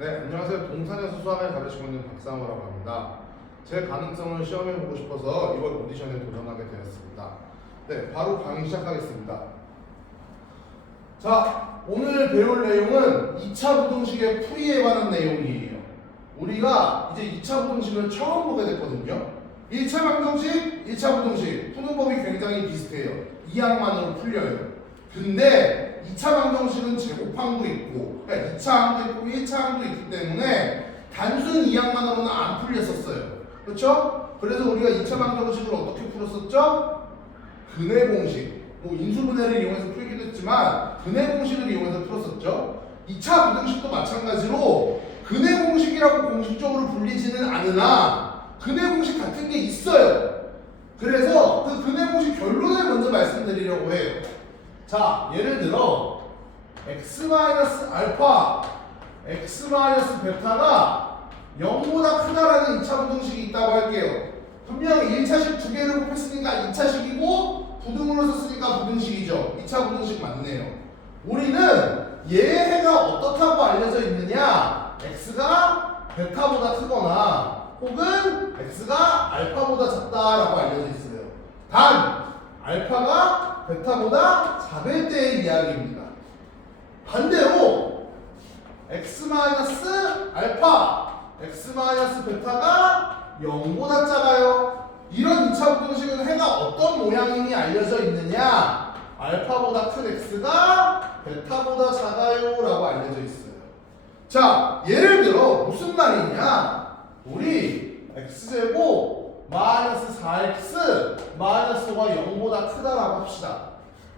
네, 안녕하세요. 동산에서 수학을 가르치고 있는 박상호라고 합니다. 제 가능성을 시험해보고 싶어서 이번 오디션에 도전하게 되었습니다. 네, 바로 강의 시작하겠습니다. 자, 오늘 배울 내용은 2차 부등식의 풀이에 관한 내용이에요. 우리가 이제 2차 부등식을 처음 보게 됐거든요. 1차 방정식, 1차 부등식 푸는 법이 굉장히 비슷해요. 2항만으로 풀려요. 근데 2차 방정식은 제곱항도 있고, 그러니까 2차 항도 있고 1차 항도 있기 때문에 단순 2항만으로는 안 풀렸었어요. 그렇죠? 그래서 우리가 2차 방정식을 어떻게 풀었었죠? 근해 공식, 뭐 인수분해를 이용해서 풀기도 했지만 근해 공식을 이용해서 풀었었죠. 2차 부등식도 마찬가지로 근해 공식이라고 공식적으로 불리지는 않으나 근해 공식 같은 게 있어요. 그래서 그 근해 공식 결론을 먼저 말씀드리려고 해요. 자, 예를 들어 x-알파, x-베타가 0보다 크다라는 2차 부등식이 있다고 할게요. 분명히 1차식 두 개를 곱했으니까 2차식이고 부등으로 썼으니까 부등식이죠. 2차 부등식 맞네요. 우리는 얘가 어떻다고 알려져 있느냐, x가 베타보다 크거나 혹은 x가 알파보다 작다라고 알려져 있어요. 단 알파가 베타보다 작을 때의 이야기입니다. 반대로 x-알파, x-베타가 0보다 작아요. 이런 2차 부등식은 해가 어떤 모양이니 알려져 있느냐, 알파보다 큰 x가 베타보다 작아요 라고 알려져 있어요. 자, 예를 들어 무슨 말이냐, 우리 x제곱 마이너스 4x 마이너스가 0보다 크다라고 합시다.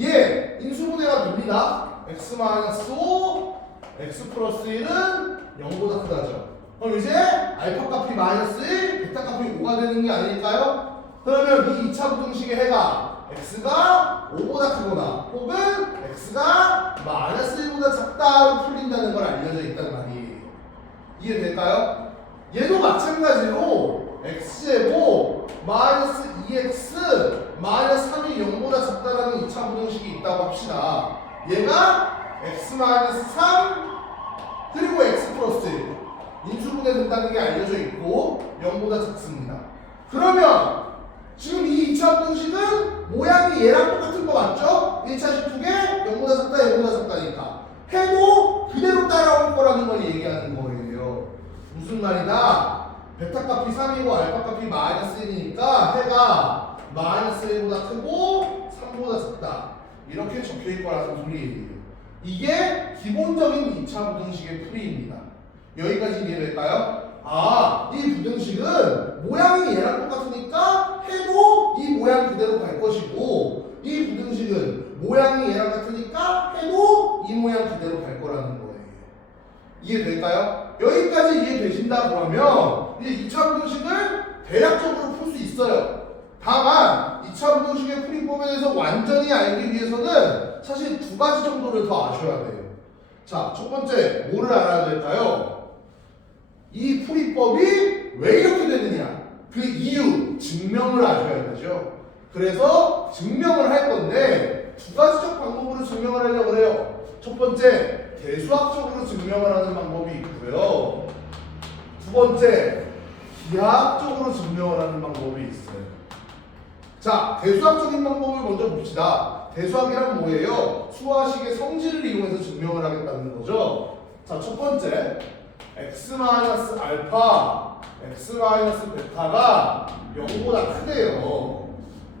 얘 인수분해가 됩니다. x-5 x 플러스 1은 0보다 크다죠. 그럼 이제 알파 값이 마이너스 1, 베타 값이 5가 되는 게 아닐까요? 그러면 이 2차 부등식의 해가 x가 5보다 크거나 혹은 x가 마이너스 1보다 작다로 풀린다는 걸 알려져 있단 말이에요. 이해될까요? 얘도 마찬가지로 x제곱 마이너스 2x 마이너스 3이 0보다 작다라는 2차 부등식이 있다고 합시다. 얘가 x 마이너스 3 그리고 x 플러스 1 인수분해 된다는 게 알려져 있고 0보다 작습니다. 그러면 지금 이 2차 부등식은 모양이 얘랑 똑같은 거 맞죠? 1차식 두 개 0보다 작다 0보다 작다니까 해도 그대로 따라올 거라는 걸 얘기하는 거예요. 무슨 말이다? 베타 값이 3이고 알파 값이 마이너스 1이니까 해가 마이너스 1보다 크고 3보다 작다. 이렇게 적혀있을 거라는 소리예요. 이게 기본적인 2차 부등식의 풀이입니다. 여기까지 이해될까요? 아, 이 부등식은 모양이 얘랑 똑같으니까 해도 이 모양 그대로 갈 것이고, 이 부등식은 모양이 얘랑 같으니까 해도 이 모양 그대로 갈 거라는 거예요. 이해될까요? 여기까지 이해되신다 그러면 이제 2차 부등식을 대략적으로 풀 수 있어요. 다만 2차 부등식의 풀이법에 대해서 완전히 알기 위해서는 사실 두 가지 정도를 더 아셔야 돼요. 자, 첫 번째 뭐를 알아야 될까요? 이 풀이법이 왜 이렇게 되느냐, 그 이유, 증명을 아셔야 되죠. 그래서 증명을 할 건데 두 가지적 방법으로 증명을 하려고 해요. 첫 번째, 대수학적으로 증명을 하는 방법이 있고요. 두 번째, 기하학적으로 증명을 하는 방법이 있어요. 자, 대수학적인 방법을 먼저 봅시다. 대수학이란 뭐예요? 수화식의 성질을 이용해서 증명을 하겠다는 거죠. 자, 첫 번째, x-알파, x-베타가 0보다 크대요.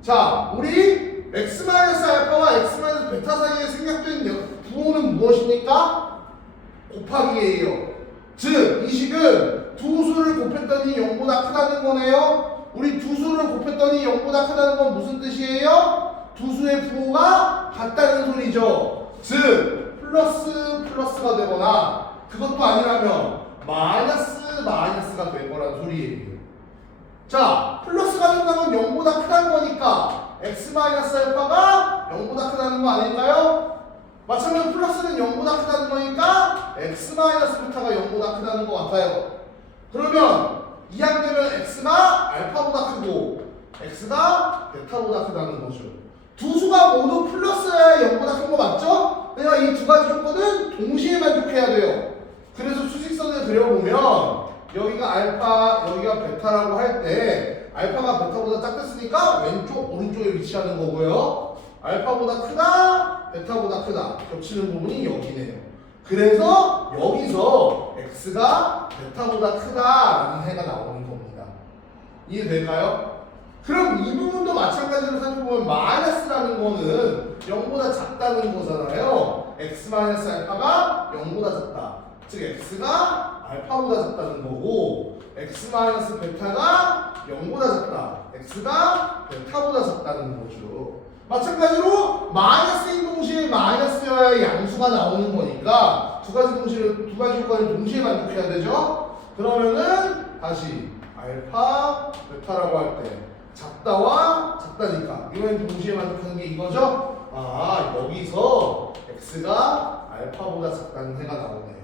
자, 우리 x-알파와 x-베타 사이에 생략된 부호는 무엇입니까? 곱하기예요. 즉, 이 식은 두 수를 곱했더니 0보다 크다는 거네요. 우리 두 수를 곱했더니 0보다 크다는 건 무슨 뜻이에요? 두 수의 부호가 같다는 소리죠. 즉, 플러스가 되거나 그것도 아니라면 마이너스가 될 거란 소리예요. 자, 플러스가 된다면 0보다 크다는 거니까 x-알파가 0보다 크다는 거 아닐까요? 마찬가지로 플러스는 0보다 크다는 거니까 x-베타가 0보다 크다는 것 같아요. 그러면 이항되면 x가 알파보다 크고 x가 베타보다 크다는 거죠. 두 수가 모두 플러스여야 0보다 큰 거 맞죠? 그러니까 이 두 가지 조건은 동시에 만족해야 돼요. 그래서 수직선을 여기가 알파, 여기가 베타라고 할 때 알파가 베타보다 작겠으니까 왼쪽, 오른쪽에 위치하는 거고요. 알파보다 크다, 베타보다 크다. 겹치는 부분이 여기네요. 그래서 여기서 x가 베타보다 크다라는 해가 나오는 겁니다. 이해될까요? 그럼 이 부분도 마찬가지로 살펴보면 마이너스라는 거는 0보다 작다는 거잖아요. x 마이너스 알파가 0보다 작다. 즉 x가 알파보다 작다는 거고 x 마이너스 베타가 0보다 작다. x가 베타보다 작다는 거죠. 마찬가지로 마이너스인 동시에 마이너스여야 양수가 나오는 거니까 두 가지 조건을 동시에 만족해야 되죠. 그러면은 다시 알파, 베타라고 할 때 작다와 작다니까 이건 동시에 만족하는 게 이거죠. 아, 여기서 x가 알파보다 작다는 해가 나오네요.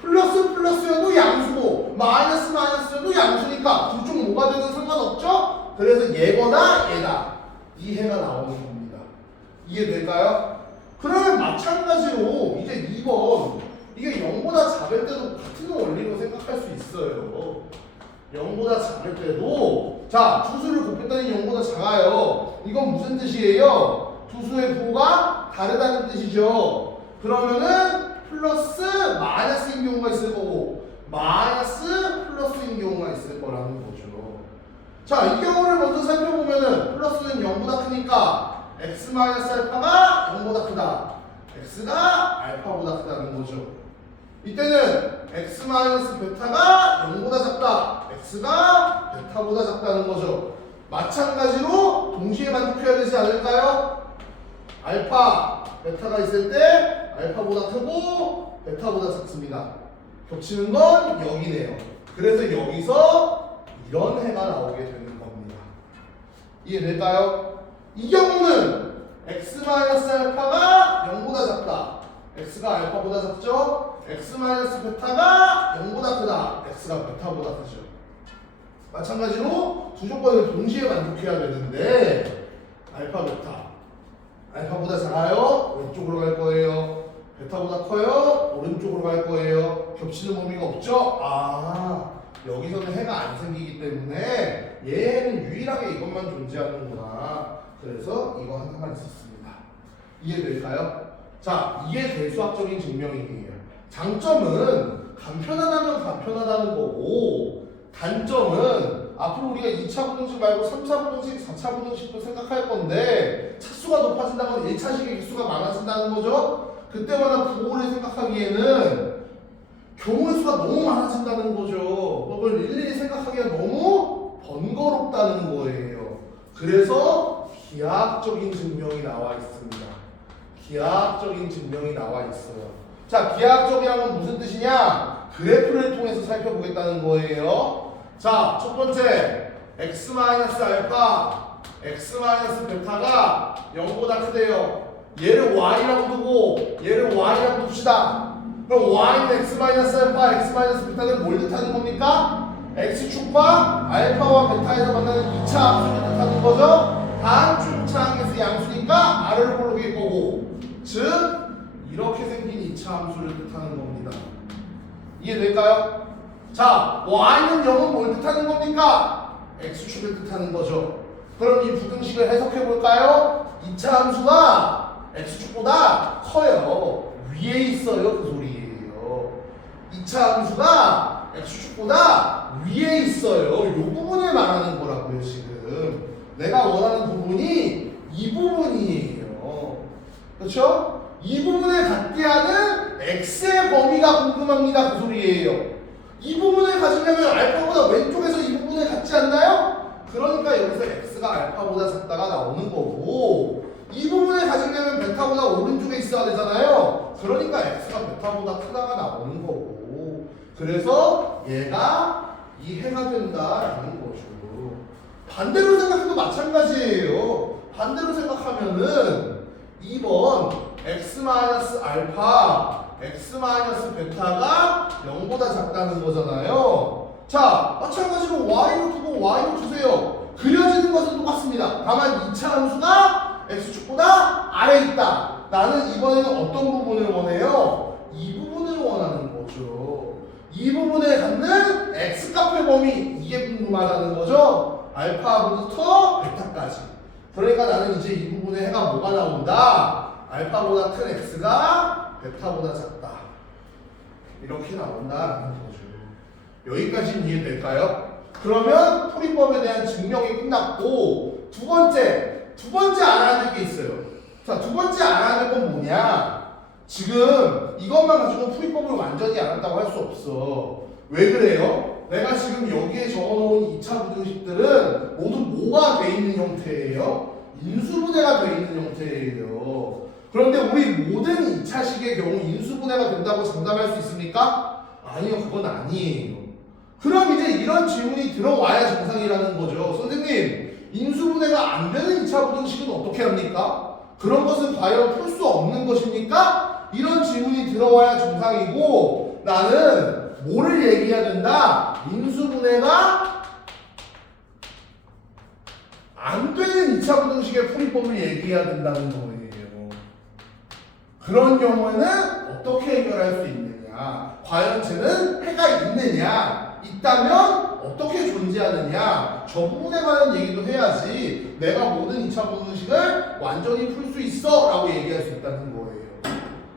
플러스 플러스여도 양수고 마이너스 마이너스여도 양수니까 둘 중 뭐가 되든 상관없죠. 그래서 얘거나 얘다 이 해가 나오는 겁니다. 이해될까요? 그러면 마찬가지로 이제 2번 이게 0보다 작을 때도 같은 원리로 생각할 수 있어요. 0보다 작을 때도 자 두수를 곱했더니 0보다 작아요. 이건 무슨 뜻이에요? 두수의 부호가 다르다는 뜻이죠. 그러면은 플러스 마이너스인 경우가 있을 거고 마이너스 플러스인 경우가 있을 거라는 거죠. 자, 이 경우를 먼저 살펴보면은 플러스는 0보다 크니까 x 마이너스 알파가 0보다 크다. x가 알파보다 크다는 거죠. 이때는 x 마이너스 베타가 0보다 작다. x가 베타보다 작다는 거죠. 마찬가지로 동시에 만족해야 되지 않을까요? 알파, 베타가 있을 때 알파보다 크고 베타보다 작습니다. 겹치는 건 여기네요. 그래서 여기서 이런 해가 나오게 되는 겁니다. 이해될까요? 이 경우는 x 마이너스 알파가 0보다 작다. x가 알파보다 작죠? x 마이너스 베타가 0보다 크다. x가 베타보다 크죠. 마찬가지로 두 조건을 동시에 만족해야 되는데 알파, 베타 알파보다 작아요? 왼쪽으로 갈 거예요. 베타보다 커요? 오른쪽으로 갈 거예요. 겹치는 범위가 없죠? 아, 여기서는 해가 안 생기기 때문에 얘는 유일하게 이것만 존재하는구나. 그래서 이거 하나만 있었습니다. 이해될까요? 자, 이게 대수학적인 증명이에요. 장점은 간편하다면 간편하다는 거고 단점은 앞으로 우리가 2차 부등식 말고 3차 부등식, 4차 부등식도 생각할 건데 차수가 높아진다면 1차식의 개수가 많아진다는 거죠. 그때마다 부호를 생각하기에는 경우의 수가 너무 많아진다는 거죠. 그걸 일일이 생각하기가 너무 번거롭다는 거예요. 그래서 기하학적인 증명이 나와 있습니다. 기하학적인 증명이 나와 있어요. 자, 기하학적이란 건 무슨 뜻이냐? 그래프를 통해서 살펴보겠다는 거예요. 자, 첫 번째 x-알파, x-베타가 0보다 크대요. 얘를 y라고 두고 얘를 y라고 둡시다. 그럼 y는 x-알파, x-베타는 뭘 뜻하는 겁니까? x축과 알파와 베타에서 만나는 2차 함수를 뜻하는 거죠. 단축차 항에서 양수니까 r을 고르게 거고, 즉 이렇게 생긴 2차 함수를 뜻하는 겁니다. 이해될까요? 자, y는 0은 뭘 뜻하는 겁니까? x축을 뜻하는 거죠. 그럼 이 부등식을 해석해 볼까요? 2차 함수가 x축보다 커요. 위에 있어요. 그 소리예요. 2차 함수가 x축보다 위에 있어요. 이 부분을 말하는 거라고요. 지금 내가 원하는 부분이 이 부분이에요. 그렇죠? 이 부분을 갖게 하는 x의 범위가 궁금합니다. 그 소리예요. 이 부분을 가지려면 알파보다 왼쪽에서 이 부분을 갖지 않나요? 그러니까 여기서 x가 알파보다 작다가 나오는 거고, 이 부분을 가지려면 베타보다 오른쪽에 있어야 되잖아요. 그러니까 x가 베타보다 크다가 나오는 거고, 그래서 얘가 이 해가 된다라는 거죠. 반대로 생각해도 마찬가지예요. 반대로 생각하면은 2번 x-알파, x-베타가 0보다 작다는 거잖아요. 자, 마찬가지로 y로 두고 y로 두세요. 그려지는 것은 똑같습니다. 다만 2차 함수가 x축보다 아래에 있다. 나는 이번에는 어떤 부분을 원해요? 이 부분을 원하는 거죠. 이 부분에 갖는 x x값의 범위 이게 궁금하다는 거죠. 알파부터 베타까지. 그러니까 나는 이제 이 부분에 해가 뭐가 나온다? 알파보다 큰 x가 베타보다 작다. 이렇게 나온다라는 거죠. 여기까지는 이해될까요? 그러면 풀이법에 대한 증명이 끝났고 두 번째 알아야 될 게 있어요. 자, 두 번째 알아야 될 건 뭐냐? 지금 이것만 가지고 풀이법을 완전히 알았다고 할 수 없어. 왜 그래요? 내가 지금 여기에 적어놓은 2차 부등식들은 모두 뭐가 돼 있는 형태예요? 인수분해가 돼 있는 형태예요. 그런데 우리 모든 2차식의 경우 인수분해가 된다고 장담할 수 있습니까? 아니요, 그건 아니에요. 그럼 이제 이런 질문이 들어와야 정상이라는 거죠. 선생님, 인수분해가 안 되는 2차 부등식은 어떻게 합니까? 그런 것은 과연 풀 수 없는 것입니까? 이런 질문이 들어와야 정상이고 나는 뭐를 얘기해야 된다? 인수분해가 안 되는 2차 부등식의 풀이법을 얘기해야 된다는 거예요. 그런 경우에는 어떻게 해결할 수 있느냐? 과연 쟤는 해가 있느냐? 있다면 어떻게 존재하느냐? 저 부분에 관한 얘기도 해야지 내가 모든 2차 부등식을 완전히 풀 수 있어 라고 얘기할 수 있다는 거예요.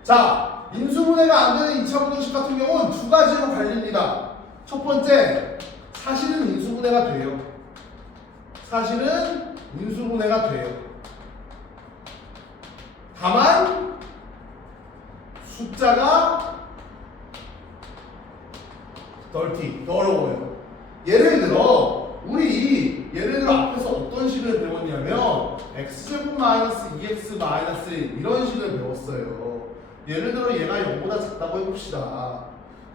자, 인수분해가 안 되는 2차 부등식 같은 경우는 두 가지로 갈립니다. 첫 번째, 사실은 인수분해가 돼요. 사실은 인수분해가 돼요. 다만 숫자가 더러워요. 예를 들어 앞에서 어떤 식을 배웠냐면 x제곱 마이너스 2x 마이너스 1 이런 식을 배웠어요. 예를 들어 얘가 0보다 작다고 해봅시다.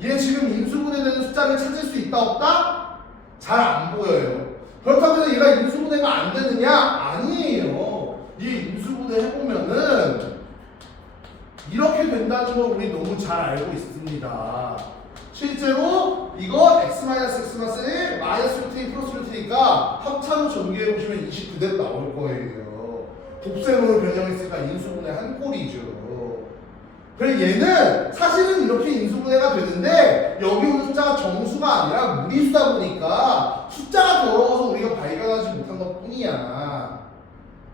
얘 지금 인수분해되는 숫자를 찾을 수 있다 없다? 잘 안 보여요. 그렇다면 얘가 인수분해가 안 되느냐? 아니에요. 이 인수분해 해보면은 이렇게 된다는 걸 우리 너무 잘 알고 있습니다. 실제로 이거 x-x-1 마이너스 루트 2 플러스 루트 2가 합차로 전개해보시면 20 그대로 나올 거예요. 곱셈으로 변형했으니까 인수분해 한 꼴이죠. 그래서 얘는 사실은 이렇게 인수분해가 되는데 여기 오는 숫자가 정수가 아니라 무리수다 보니까 숫자가 더러워서 우리가 발견하지 못한 것 뿐이야.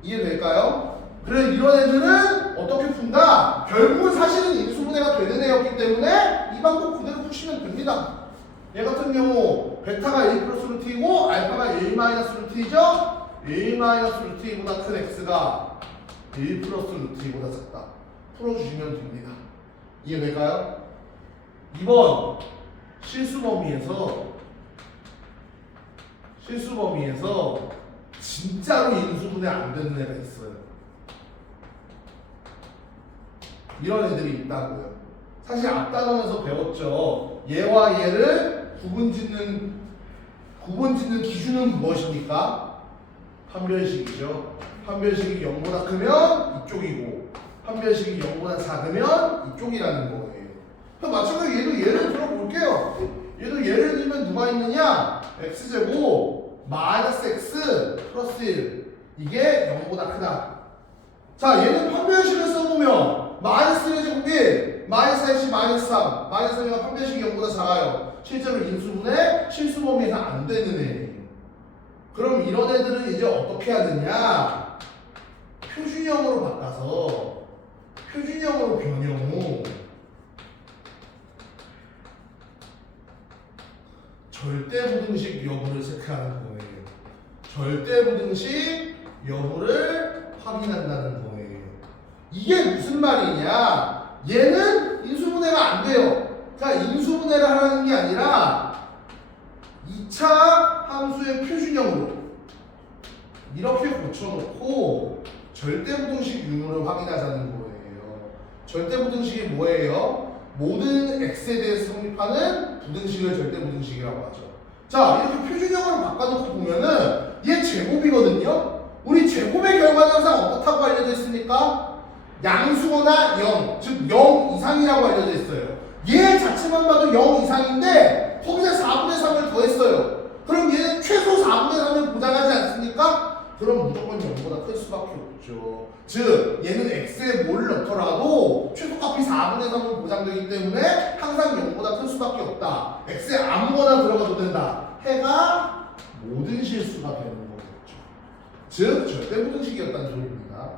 이해될까요? 그래서 이런 애들은 어떻게 푼다? 결국은 사실은 인수분해가 되는 애였기 때문에 이 방법 그대로 푸시면 됩니다. 얘 같은 경우 베타가 1 플러스 루트 2고 알파가 1 마이너스 루트 2죠? 1 마이너스 루트 2보다 큰 x가 1 플러스 루트 2보다 작다. 풀어주시면 됩니다. 이해될까요? 2번 실수 범위에서 진짜로 인수분해 안 되는 애가 있어요. 이런 애들이 있다고요. 사실 앞 단원에서 배웠죠. 얘와 얘를 구분짓는 기준은 무엇입니까? 판별식이죠. 판별식이 0보다 크면 이쪽이고 판별식이 0보다 작으면 이쪽이라는 거예요. 그럼 마찬가지로 얘를 들어볼게요. 얘도 예를 들면 누가 있느냐? x제곱 마이너스 x 플러스 1 이게 0보다 크다. 자, 얘는 판별식을 써보면 마이너스 1의 제곱이 마이너스 1이 마이너스 3 마이너스 3이 판별식이 0보다 작아요. 실제로 인수분해 실수범위에서 안 되는 애. 그럼 이런 애들은 이제 어떻게 해야 되냐? 표준형으로 바꿔서 표준형으로 변형 후 절대부등식 여부를 체크하는 거예요. 절대부등식 여부를 확인한다는 거예요. 이게 무슨 말이냐? 얘는 인수분해가 안 돼요. 그러니까 인수분해를 하라는 게 아니라 2차 함수의 표준형으로 이렇게 고쳐놓고 절대부등식 유무를 확인하자는 거예요. 절대부등식이 뭐예요? 모든 x에 대해서 성립하는 부등식을 절대부등식이라고 하죠. 자, 이렇게 표준형으로 바꿔놓고 보면은 얘 제곱이거든요. 우리 제곱의 결과는 어떻다고 알려져 있습니까? 양수거나 0, 즉 0 이상이라고 알려져 있어요. 얘 자체만 봐도 0 이상인데 거기서 4분의 3을 더했어요. 그럼 얘는 최소 4분의 3을 보장하지 않습니까? 그럼 무조건 0보다 클 수밖에 없죠. 즉 얘는 x에 뭘 넣더라도 최소값이 4분의 3을 보장되기 때문에 항상 0보다 클 수밖에 없다. x에 아무것도 아무거나 들어가도 된다. 해가 모든 실수가 되는 거겠죠. 즉 절대 부등식이었다는 소리입니다.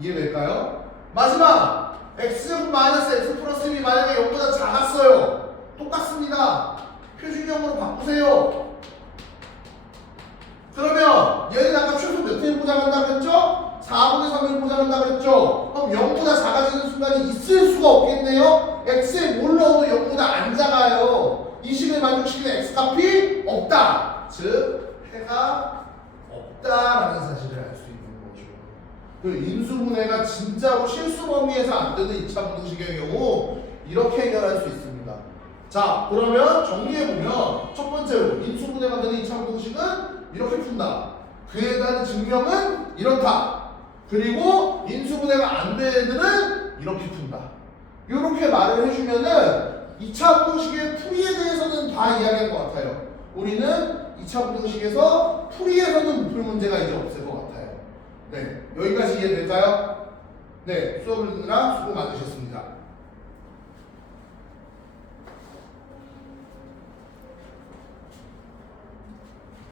이해될까요? 마지막 x-x 플러스 1이 만약에 0보다 작았어요. 똑같습니다. 표준형으로 바꾸세요. 그러면 얘는 아까 최소 몇 회를 포장한다고 했죠? 4분의 3을 포장한다고 했죠? 그럼 0보다 작아지는 순간이 있을 수가 없겠네요? x에 뭘 넣어도 0보다 안 작아요. 이 식을 만족시키는 x값이 없다. 즉 해가 없다라는 사실을 알 수 있는 거죠. 그 인수분해가 진짜로 실수 범위에서 안 되는 2차 부등식의 경우 이렇게 해결할 수 있습니다. 자, 그러면 정리해보면 첫 번째로 인수분해가 되는 2차 부등식은 이렇게 푼다. 그에 대한 증명은 이렇다. 그리고 인수분해가 안 되는 애들은 이렇게 푼다. 이렇게 말을 해주면은 2차 부등식의 풀이에 대해서는 다 이야기한 것 같아요. 우리는 2차 부등식에서 풀이에서는 못 풀 문제가 이제 없을 것 같아요. 네, 여기까지 이해될까요? 네, 수업을 듣느라 수고 많으셨습니다.